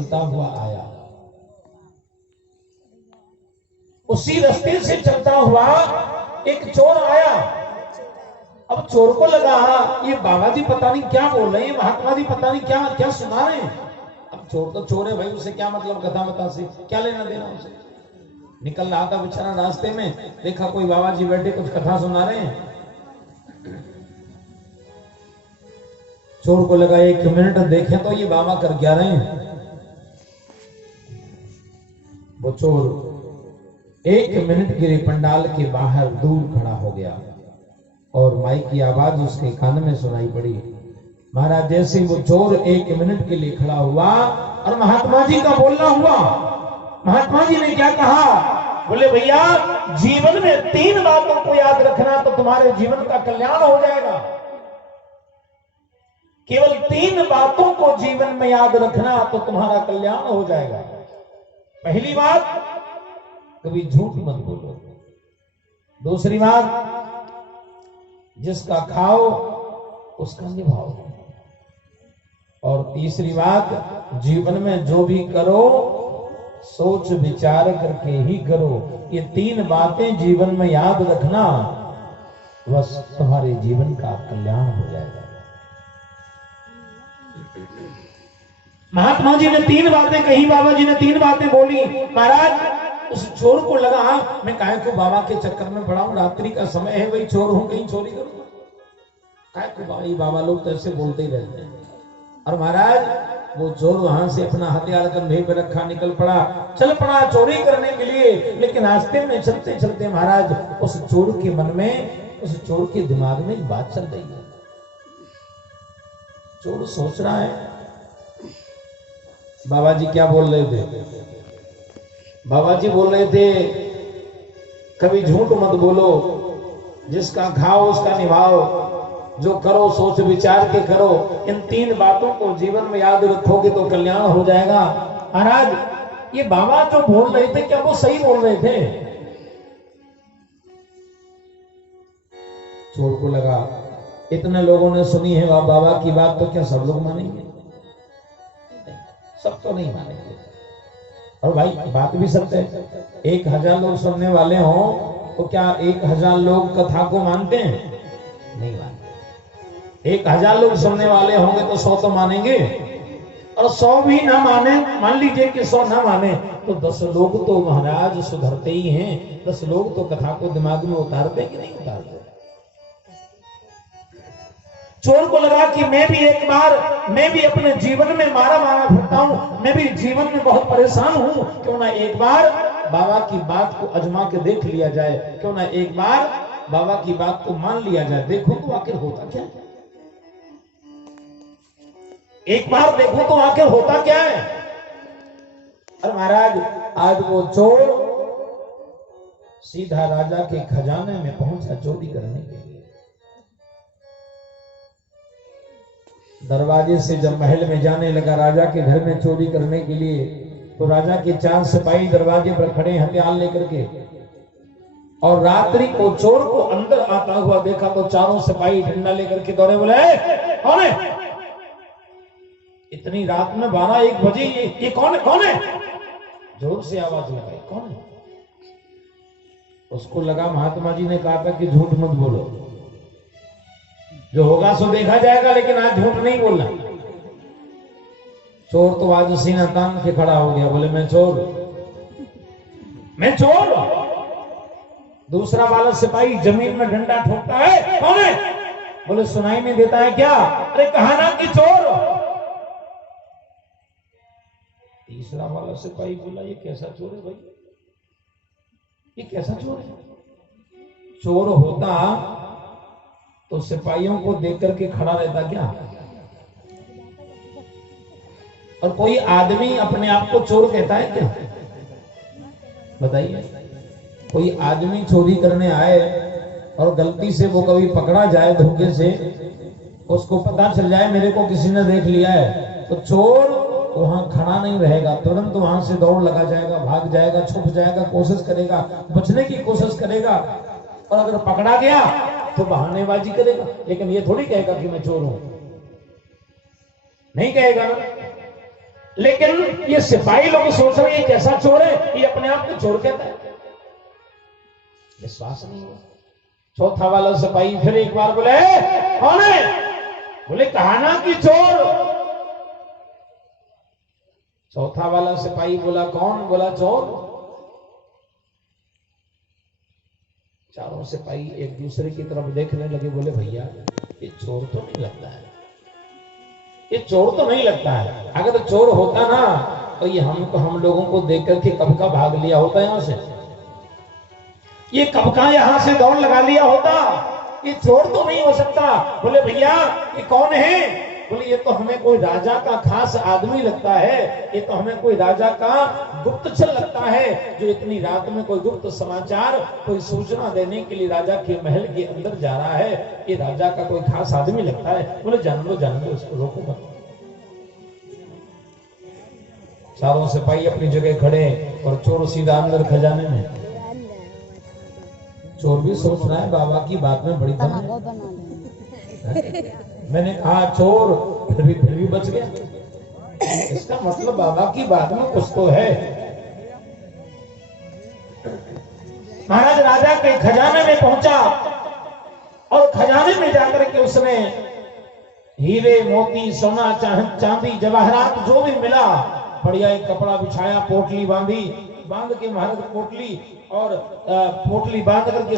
चलता हुआ आया, उसी रास्ते से चलता हुआ एक चोर आया। अब चोर को लगा ये बाबा जी पता नहीं क्या बोल रहे हैं, महात्मा जी पता नहीं क्या क्या सुना रहे हैं। अब चोर तो चोर है भाई, उसे क्या मतलब कथा बता से क्या लेना देना उसे। निकल रहा था बेचारा रास्ते में, देखा कोई बाबा जी बैठे कुछ कथा सुना रहे हैं। चोर को लगा 1 मिनट देखे तो ये बाबा कर क्या रहे हैं। वो चोर 1 मिनट के लिए पंडाल के बाहर दूर खड़ा हो गया और माइक की आवाज उसके कान में सुनाई पड़ी। महाराज जैसे वो चोर 1 मिनट के लिए खड़ा हुआ और महात्मा जी का बोलना हुआ, महात्मा जी ने क्या कहा, बोले भैया जीवन में 3 बातों को याद रखना तो तुम्हारे जीवन का कल्याण हो जाएगा। केवल 3 बातों को जीवन में याद रखना तो तुम्हारा कल्याण हो जाएगा। पहली बात, कभी झूठ मत बोलो। दूसरी बात, जिसका खाओ उसका निभाओ। और तीसरी बात, जीवन में जो भी करो सोच विचार करके ही करो। ये 3 बातें जीवन में याद रखना, बस तुम्हारे जीवन का कल्याण हो जाएगा। महात्मा जी ने 3 बातें कही, बाबा जी ने 3 बातें बोली। महाराज उस चोर को लगा मैं काहे को बाबा के चक्कर में पड़ा हूं, रात्रि का समय है, वही चोर हूं, कहीं चोरी करूंगा, काहे को बाबा लोग तो ऐसे बोलते ही रहते हैं। और महाराज वो चोर वहां से अपना हथियार कंधे पे रखा निकल पड़ा, चल पड़ा चोरी करने के लिए। लेकिन रास्ते में चलते चलते महाराज उस चोर के मन में, उस चोर के दिमाग में एक बात चल रही है। चोर सोच रहा है बाबा जी क्या बोल रहे थे, बाबा जी बोल रहे थे कभी झूठ मत बोलो, जिसका खाओ उसका निभाओ, जो करो सोच विचार के करो। इन 3 बातों को जीवन में याद रखोगे तो कल्याण हो जाएगा। महाराज ये बाबा जो बोल रहे थे क्या वो सही बोल रहे थे? चोर को लगा इतने लोगों ने सुनी है बाबा की बात, तो क्या सब लोग मानेंगे? सब तो नहीं मानेंगे। और भाई बात भी सत्य है, 1000 लोग सुनने वाले हों तो क्या 1000 लोग कथा को मानते हैं? नहीं मानते। 1000 लोग सुनने वाले होंगे तो 100 तो मानेंगे, और 100 भी ना माने, मान लीजिए कि 100 ना माने तो 10 लोग तो महाराज सुधरते ही हैं। 10 लोग तो कथा को दिमाग में उतारते कि नहीं उतारते। चोर को लगा कि मैं भी अपने जीवन में मारा फिरता हूं, मैं भी जीवन में बहुत परेशान हूं, क्यों ना एक बार बाबा की बात को आजमा के देख लिया जाए, क्यों ना एक बार बाबा की बात को मान लिया जाए, देखो तो आखिर होता क्या है, एक बार देखो तो आखिर होता क्या है। और महाराज आज वो चोर सीधा राजा के खजाने में पहुंचा चोरी करने के लिए। दरवाजे से जब महल में जाने लगा राजा के घर में चोरी करने के लिए, तो राजा के 4 सिपाही दरवाजे पर खड़े हथियार लेकर के, और रात्रि को चोर को अंदर आता हुआ देखा तो चारों सिपाही डंडा लेकर के दौड़े, बोले कौन है? इतनी रात में 12-1 बजे ये कौन है? जोर से आवाज लगाई, कौन है? उसको लगा महात्मा जी ने कहा था कि झूठ मत बोलो, जो होगा सो देखा जाएगा, लेकिन आज झूठ नहीं बोलना। चोर तो आज सीना तान के खड़ा हो गया, बोले मैं चोर। दूसरा वाला सिपाही जमीन में डंडा ठोकता है, कौन है? बोले सुनाई नहीं देता है क्या? अरे कहा ना कि चोर। तीसरा वाला सिपाही बोला ये कैसा चोर है भाई, ये कैसा चोर है? चोर होता तो सिपाहियों को देख करके खड़ा रहता क्या? और कोई आदमी अपने आप को चोर कहता है क्या? बताइए, कोई आदमी चोरी करने आए और गलती से वो कभी पकड़ा जाए धोखे से, उसको पता चल जाए मेरे को किसी ने देख लिया है, तो चोर वहां खड़ा नहीं रहेगा, तुरंत वहां से दौड़ लगा जाएगा, भाग जाएगा, छुप जाएगा, कोशिश करेगा, बचने की कोशिश करेगा। और अगर पकड़ा गया तो बहानेबाजी करेगा, लेकिन ये थोड़ी कहेगा कि मैं चोर हूं, नहीं कहेगा ना। लेकिन ये सिपाही लोग सोच रहे हैं कैसा चोर है, ये अपने आप को चोर कहता है, विश्वास नहीं हुआ। चौथा वाला सिपाही फिर एक बार बोले कौन है? बोले कहा ना कि चोर। चौथा वाला सिपाही बोला कौन? बोला चोर। चारों सिपाही एक दूसरे की तरफ देखने लगे, बोले भैया ये चोर तो नहीं लगता है, ये चोर तो नहीं लगता है। अगर तो चोर होता ना तो ये हम लोगों को देख करके कब का भाग लिया होता यहां से, ये कब का यहां से दौड़ लगा लिया होता। ये चोर तो नहीं हो सकता। बोले भैया ये कौन है? बोले ये तो हमें कोई राजा का खास आदमी लगता है, ये तो हमें कोई राजा का गुप्तचर लगता है, जो इतनी रात में कोई गुप्त समाचार, कोई सूचना देने के लिए राजा के महल के अंदर जा रहा है, ये राजा का कोई खास आदमी लगता है। बोले जान लो उसको रोको मत। चारों सिपाही अपनी जगह खड़े और चोर सीधा अंदर खजाने में। चोर भी सोच रहा है बाबा की बात में बड़ी दम है। मैंने कहा चोर, फिर भी बच गया। इसका मतलब बाबा की बात में कुछ तो है। महाराज राजा के खजाने में पहुंचा और खजाने में जाकर के उसने हीरे मोती सोना चांदी जवाहरात जो भी मिला, बढ़िया एक कपड़ा बिछाया, पोटली बांध के महाराज पोटली और पोटली बांध करके